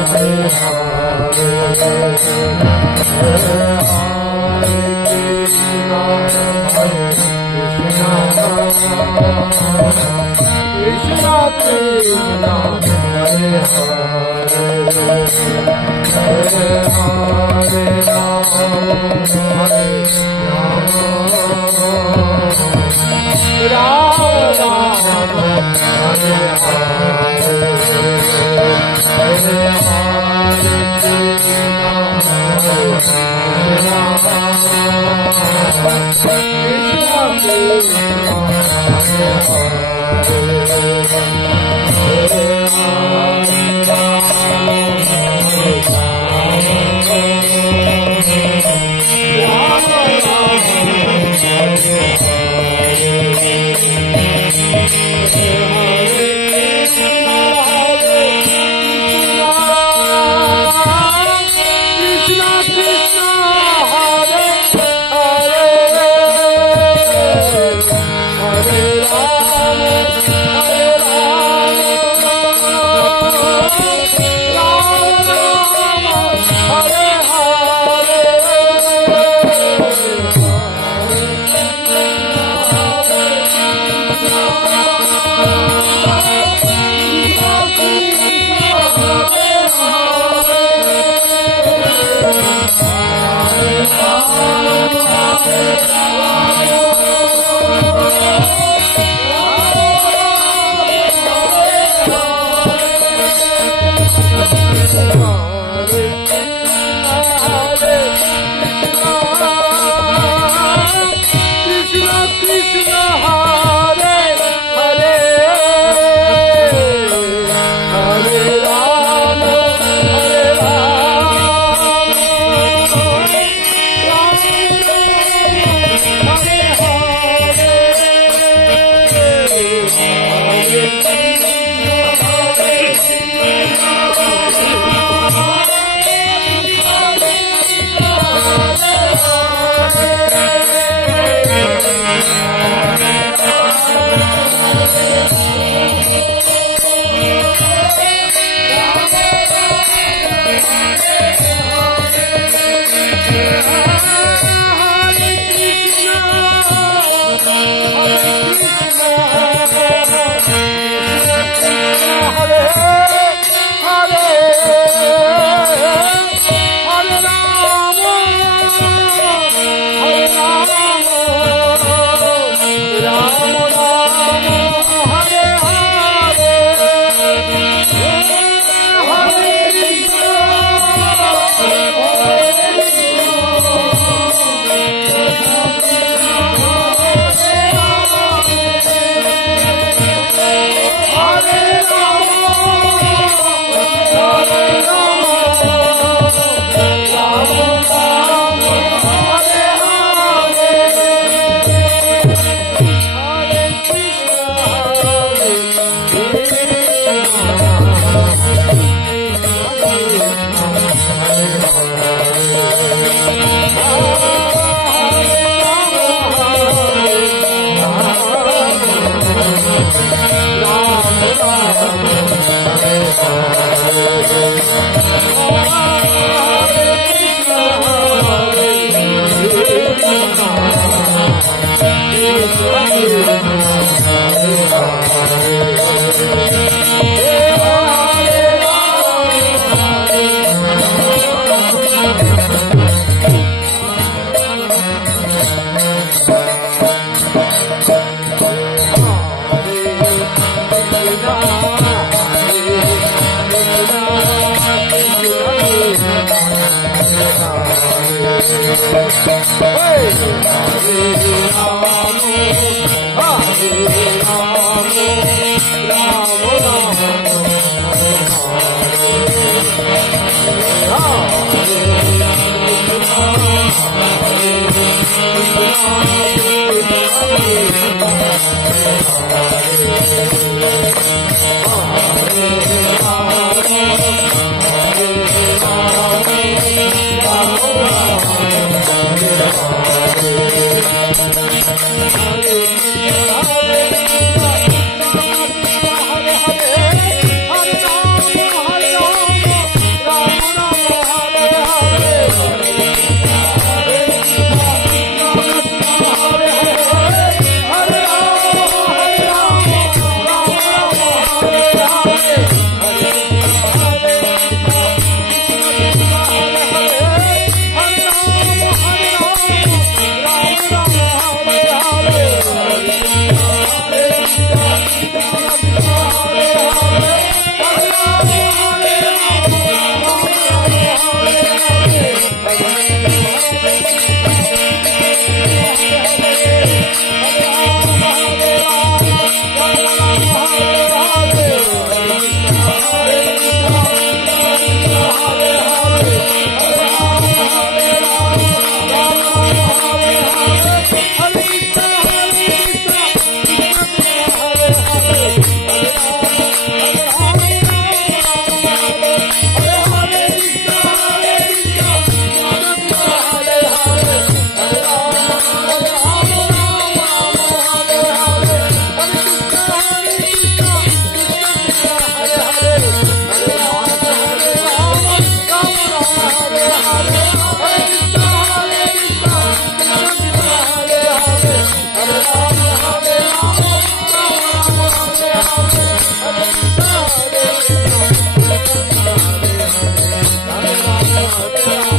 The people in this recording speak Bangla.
Hare Rama Hare Rama Thank you. heart. Mata